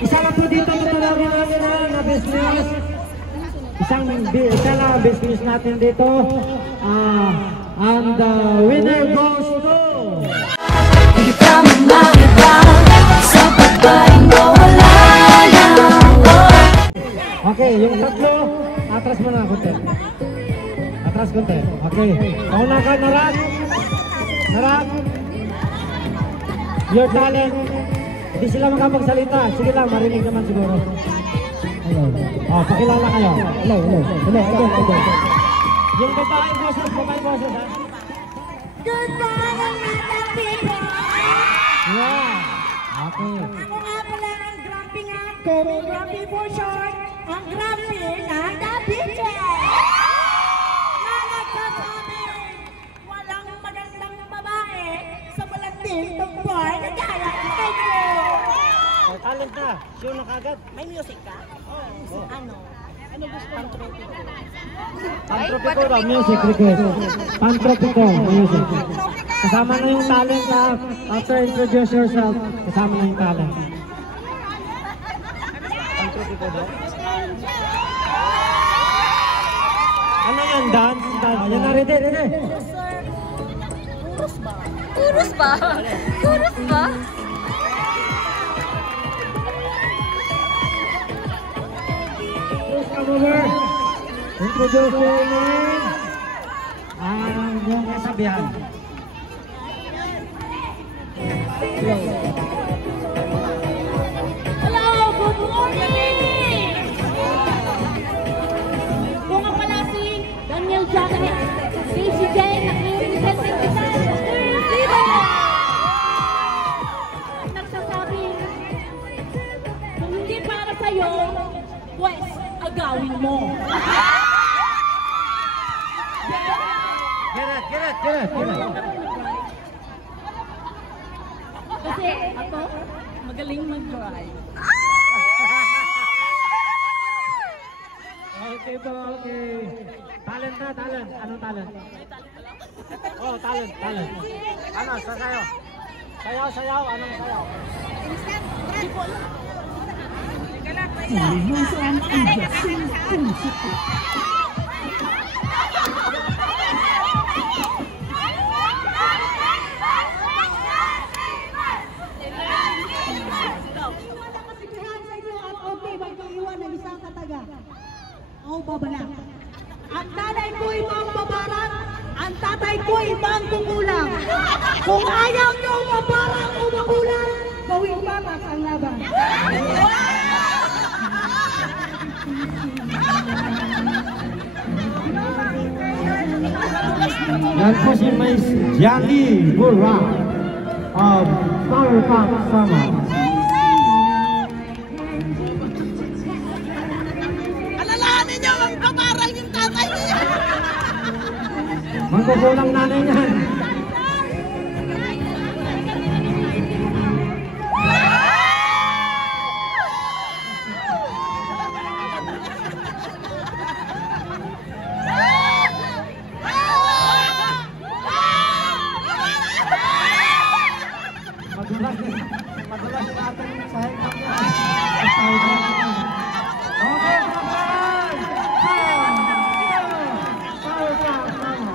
Isa lang po dito tutulogin namin na business. Isa na business natin dito. And the winner goes to... Hindi ka mamahibang sa pagbaing mawala lang. Okay, yung tatlo, atras mo na konti. Atras konti. Okay. Pauna ka, Narak. Narak. Your talent. Hindi sila makapagsalita. Sige lang, marinig naman siguro. Hello. Oh, pakilala kayo. Hello, hello. Hello, hello. Yung babae boses ha? Good morning, mga people! Yeah. Okay. Ako nga pala ang grumpy nga. May grumpy for short. Ang grumpy ng The Beaches! Na nagsasabi, walang magandang babae sa malanding tumboy na gaya. Thank you! Oh, talent na. Sure na kagad. May music ka? Ano? Ano gusto mo? Pantropiko daw, music request. Pantropiko, music. Kasama na yung talent na after introduce yourself, kasama na yung talent. Pantropiko daw. Ano yan? Dance? Yan na, ready. Kurus ba? Kurus ba? Kurus ba? Come over. Introduce your name. Ang iyong kasabihan. Hello, good morning! Ako nga pala si Daniel Jacquet, Casey Jane, nag-represent kita sa Stir Fever! Nagsasabi, kung hindi para sa'yo, pues, agawin mo. Get it. Kasi ako, magaling mag-drive. Okay po, okay. Talent na, talent. Anong talent? Oh, talent. Ano, sasayaw? Sayaw, anong sayaw? Ang nanay ko ibang babarang, ang tatay ko ibang kukulang. Kung ayaw nyo mabarang o makulang, gawing patas ang laban. Yan po si Miss Jali Burra of Power Pop Sama. Alalahanin nyo, magbabarang yung tatay niya. Magkukulang nanay niyan. Madulas yung ating sahig natin. Okay, Power Pop Sama.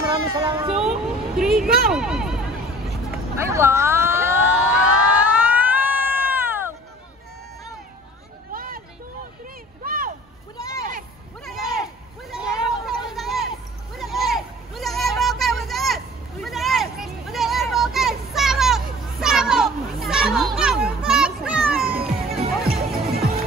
maraming salamat. 2, 3, go! Ay, wow! 1, 2, 3, go! With the S! With the S! With the S! With the S! With the S! With the S! Okay, with the S! With the S! With the S! Okay, Sabog! Sabog! Sabog! Go! Let's go!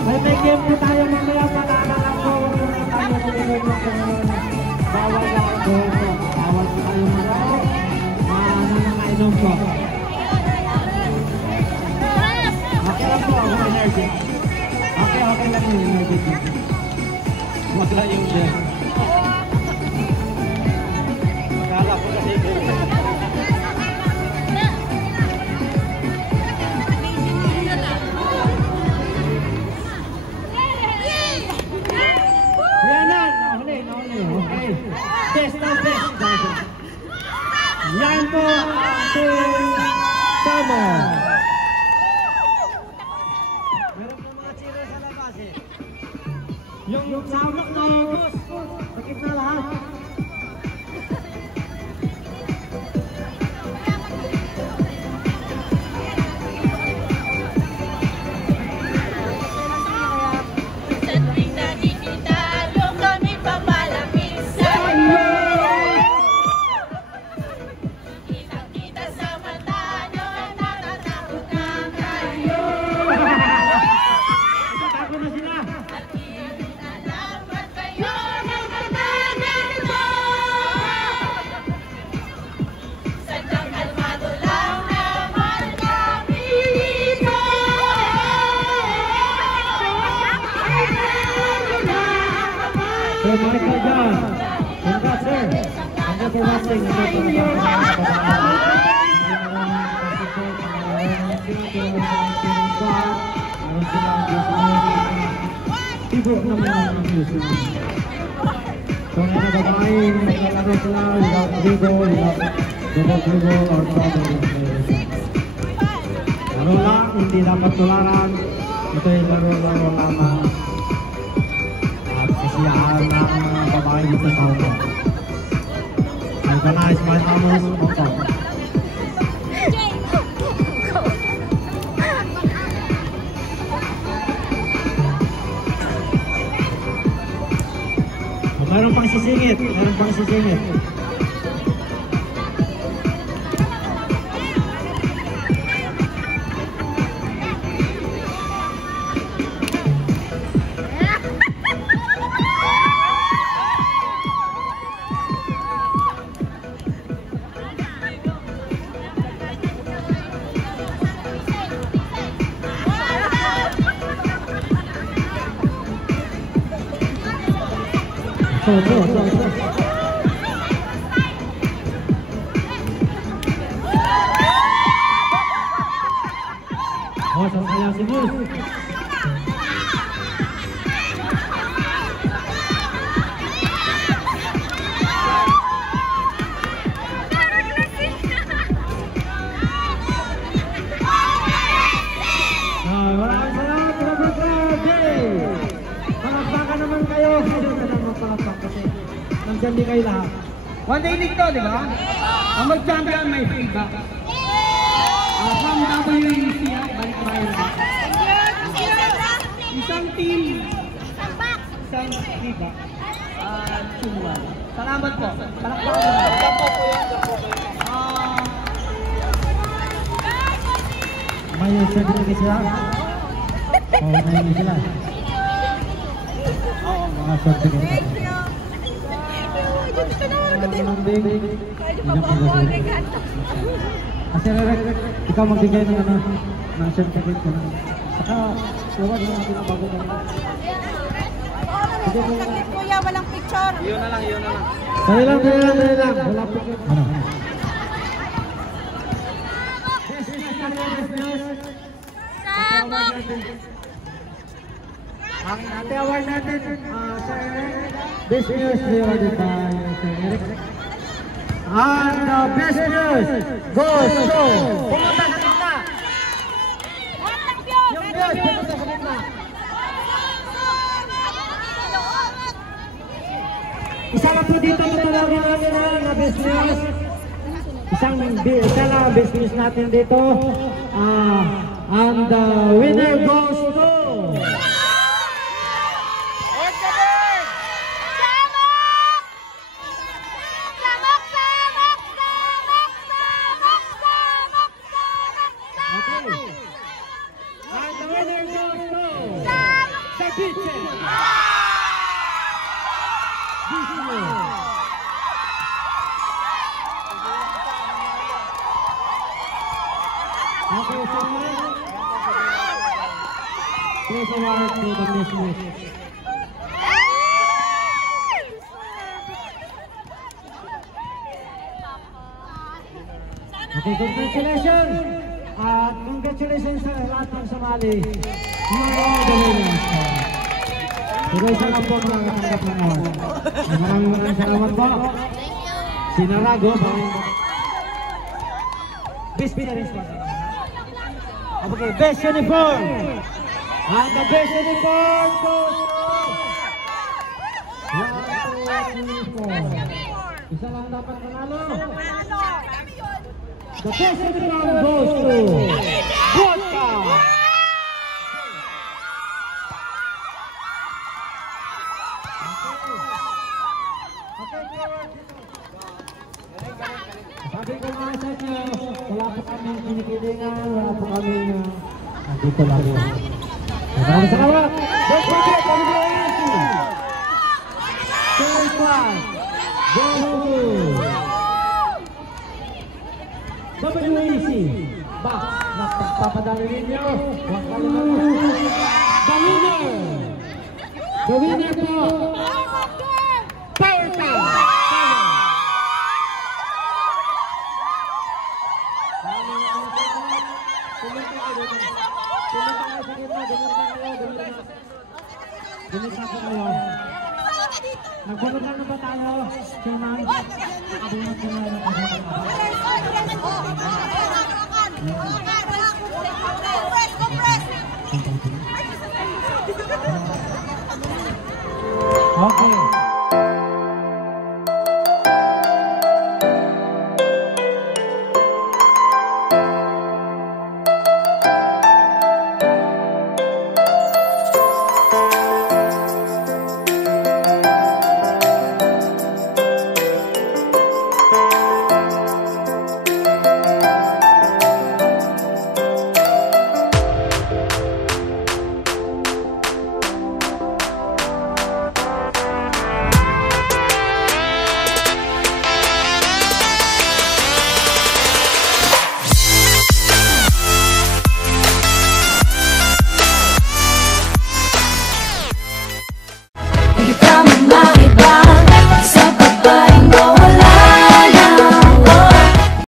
May game po tayo mamaya para alam ko kung tayo tuloy ng Panginoon. Bawal lang po. Bawal po tayo nakainom po. Okay lang po ako energy. Okay lang yung energy. Magla yung dyan. Magkala po kasi okay. Best na best. Yan po ating summer. Meron po mga cheerleader sa labas eh. Yung summer na August. Sakit na lahat. So, Michael John, congrats sir. Congrats for watching. Tibok naman ang music. So, mga babae, naglalaro sila, without dribble, without dribble, or trouble. Laro lang, hindi dapat tularan. Ito yung laro-laro lamang. Kasiyahan ng babae dito sa Hong Kong. Organized by Thomas Hong Kong. Meron pang sisingit. Meron pang sisingit. So. Oh, sasayaw si Gus. Maraming salamat, Professor Jay. Palakpakan naman kayo. Kasi nandyan di kayo lahat. One day league to, di ba? Ang mag-champion may feedback. From WEC, balik tayo na. Isang team, isang feedback. Sumwan. Salamat po. Palakpakan naman. May certificate sila? Oo, may sila. Mga certificate. Kasi ikaw magbigay ng ng certificate ko na. Saka, huwag mo natin ang bago na. Kuya, walang picture. Yun na lang. Dali lang. Wala picture. Ano? Sabog! Ang ate award natin, Sir Best News rewarded by Sir Eric. And the Best News goes to pumunta sa gitna. Yung news pumunta sa gitna. Isa lang po dito tutulogin natin na business. Isa lang business natin dito. And the winner goes to... And the winner goes to... Ceviche! Okay, so please award to the business. Okay, congratulations! Congratulations sa lahat ng sumali. You are all the winners. Pero isa lang po mga katanggap ng award. Maraming salamat po. Sinarago, best winners po. Okay, best uniform. And the best uniform goes to... Isa lang dapat manalo. The best uniform goes to... Vodka! Sabi ko nga sa inyo, wala po kami kinikilingan, wala po kami dito lang. Maraming salamat! Don't forget, WAC! Third class, go to WAC! Box, papadali ninyo, huwag kalimutan. The winner! The winner po! Power Time! Gumita ko kayo. Nagpunod lang na ba tayo? Chairman? Gumita ko na lang. Okay.